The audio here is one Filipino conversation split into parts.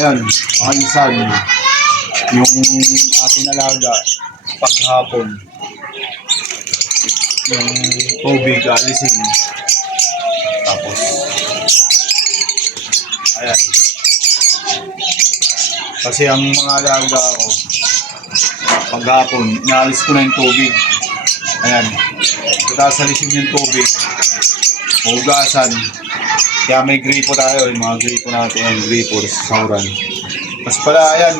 Ayan, mga insan, yung ating alaga paghapon, yung tubig alisin. Tapos, ayan. Kasi ang mga alaga ko, paghapon, inaalis ko na yung tubig. Ayan. Tapos alisin yung tubig. Hugasan. Kaya may gripo tayo, yung mga gripo natin, yung gripo sa sauran. Tapos pala, ayan,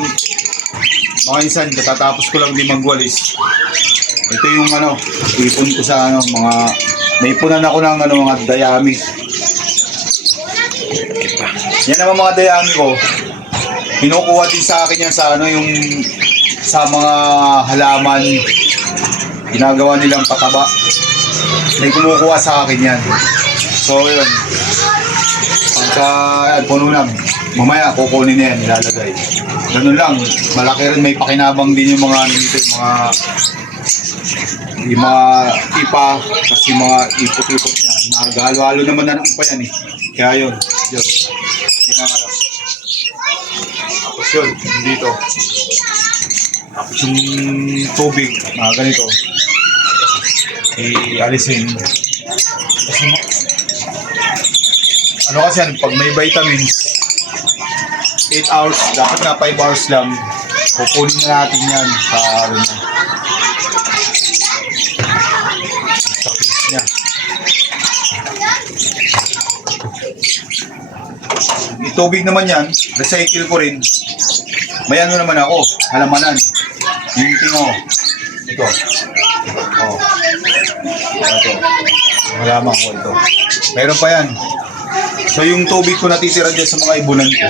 mga insan, katatapos ko lang din magwalis. Ito yung ipon ko sa mga, may ipunan ako ng mga dayami. Yan naman mga dayami ko. Kinukuha din sa akin yan sa yung sa mga halaman. Ginagawa nilang pataba. May kumukuha sa akin yan. So yun. Pagka puno na, mamaya kukunin na yan, nilalagay. Ganun lang, malaki rin, may pakinabang din yung mga yung mga ipa, kasi mga ipot-ipot niya. Nagahalo-halo naman na ng ipa yan eh. Kaya yun. Yun ang Tapos yun, dito. Tapos yung tubig, ganito. Alisin. Kasi pag may vitamins, 8 hours, dapat nga 5 hours lang. Kukunin na natin yan sa sakit niya. Yung tubig naman yan, recycle ko rin. May naman ako, halamanan. Yung tingo. Ito. Oh. Ito. Halaman ko ito. Meron pa yan. So yung tubig ko natitira dyan sa mga ibunan ko,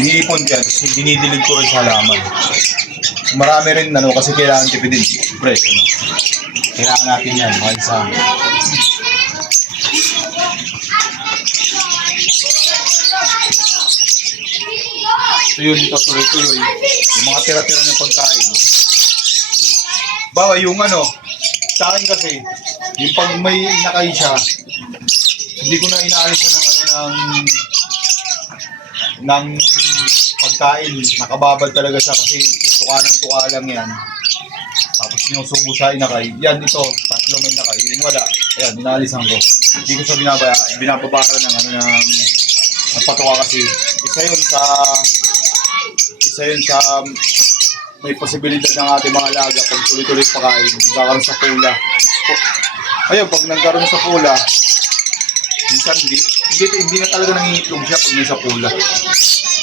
iniipon dyan, dinidilig ko rin sa halaman. So, marami rin kasi kailangan tipidin. Siyempre, kailangan natin yan, mga isang. So yun, ito tuloy-tuloy. Yung mga tira-tira ng pagkain. Bawa yung sa akin kasi, yung pag may inakay siya, hindi ko na inaalis ng pagkain. Nakababad talaga siya kasi tuka lang yan. Tapos sinusubo sa inakay. Yan, ito, tatlo may inakay. Yung wala, ayan, inaalisan ko. Hindi ko siya binababara ng patuka kasi. Isa yun sa may posibilidad ng ating mga alaga pag tuloy-tuloy pakain. Magkakaroon sa pula. Ayun, pag nagkaroon sa pula, minsan hindi na talaga nangingitlog siya pag may sa pula.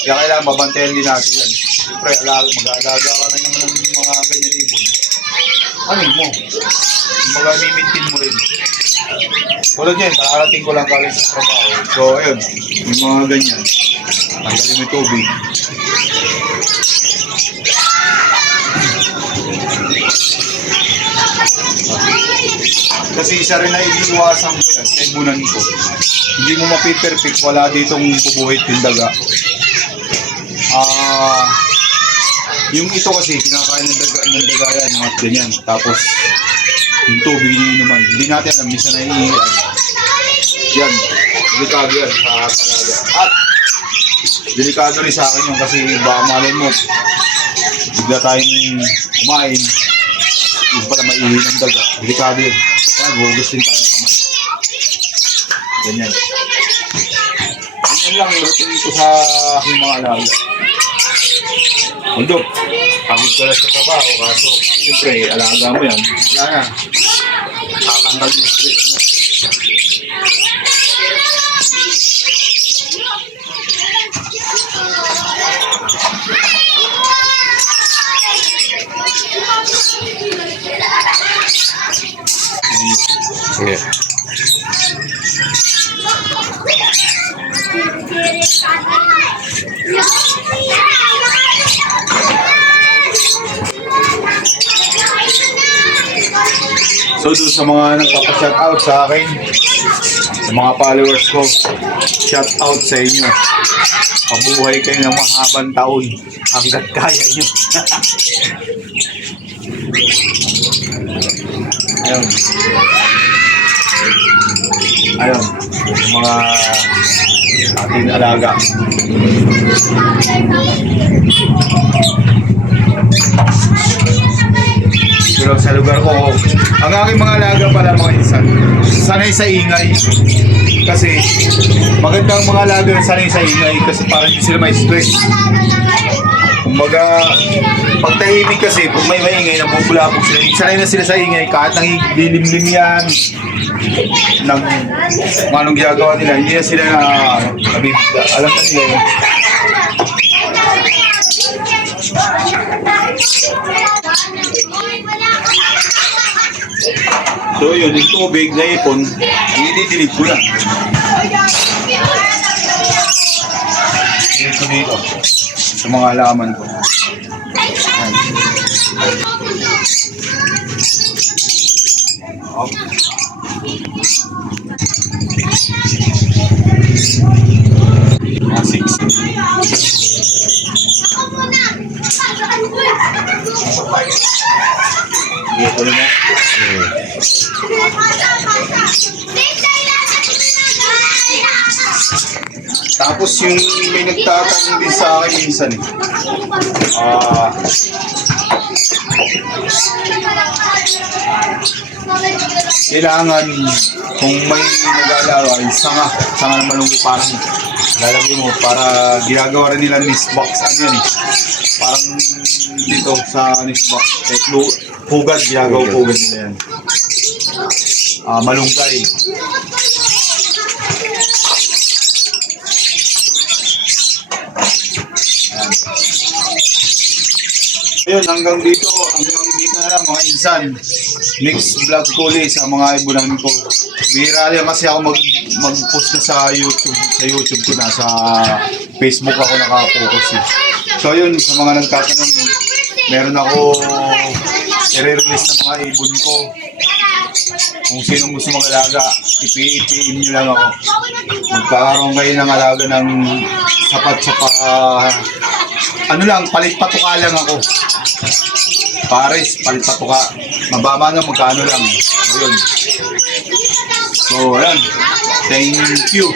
Kaya kailangan mabantayan din natin yan. Siyempre, mag-aalaga ka na naman ng mga ganyan ibon. Mo? Mag-mimintin mo rin. Tulad yan, kakarating ko lang galing sa trabaho. So, ayun, yung mga ganyan. Tanggalin mo yung tubig. Kasi isa rin na iniiwasan ko yan sa ibunan ko. Hindi mo mapiperfect, wala ditong bubuhit yung daga. Yung ito kasi, kinakain ng daga yan, mga ganyan. Tapos, yung tubig naman. Hindi natin alam, minsan na yan, delikado yan sa talaga. At, delikado rin sa akin yun kasi baka malay mo, bigla tayong kumain, yung pala maihin ng daga. Delikado yun. Kaya gugus din tayo kamay. Ganyan. Ganyan lang yung routine ko sa aking mga alaga. Although, pagod ka na sa trabaho, kaso, siyempre, alaga mo yan. Wala na. Tatanggal yung stress mo. Sige. So doon sa mga nagpapa-shoutout sa akin, sa mga followers ko, shoutout sa inyo. Pabuhay kayo ng mahabang taon hanggat kaya nyo. Ayun. ayun, yung mga ating alaga. Pero sa lugar ko, ang aking mga alaga pala mga insan, sanay sa ingay. Kasi magandang mga alaga na sanay sa ingay kasi parang hindi sila may stress. Kumbaga, pag tahimik kasi, pag may maingay, nabubulabog sila. Sanay na sila sa ingay, kahit nang lilimlim yan, ng kung anong ginagawa nila, hindi na sila nabibigla. Alam na nila yun. So yun, yung tubig na ipon, i-delete ko lang. Dito dito, sa mga halaman ko. Ayan. Mga 6. Dito na. Tapos yung may nagtatanong din sa akin minsan kailangan kung may nag-aalawa ay sanga ng malunggay parang lalagay mo para ginagawa rin nila mist box ano yan parang dito sa mist box kahit hugad ginagawa hugad nila yan malunggay. Ayun, hanggang dito na lang mga insan. Next vlog ko ulit sa mga ibunan ko. Bihira rin kasi ako mag-post na sa YouTube ko na, sa Facebook ako nakapokus eh. So ayun, sa mga nagtatanong, meron ako i-release na mga ibon ko. Kung sino gusto mag-alaga, ipi-in nyo lang ako. Magkakaroon kayo ng alaga ng sapat sa ano lang, palit-patuka lang ako. Pares, palit-patuka. Mababa na magkano lang. Ayun. So, ayan. Thank you.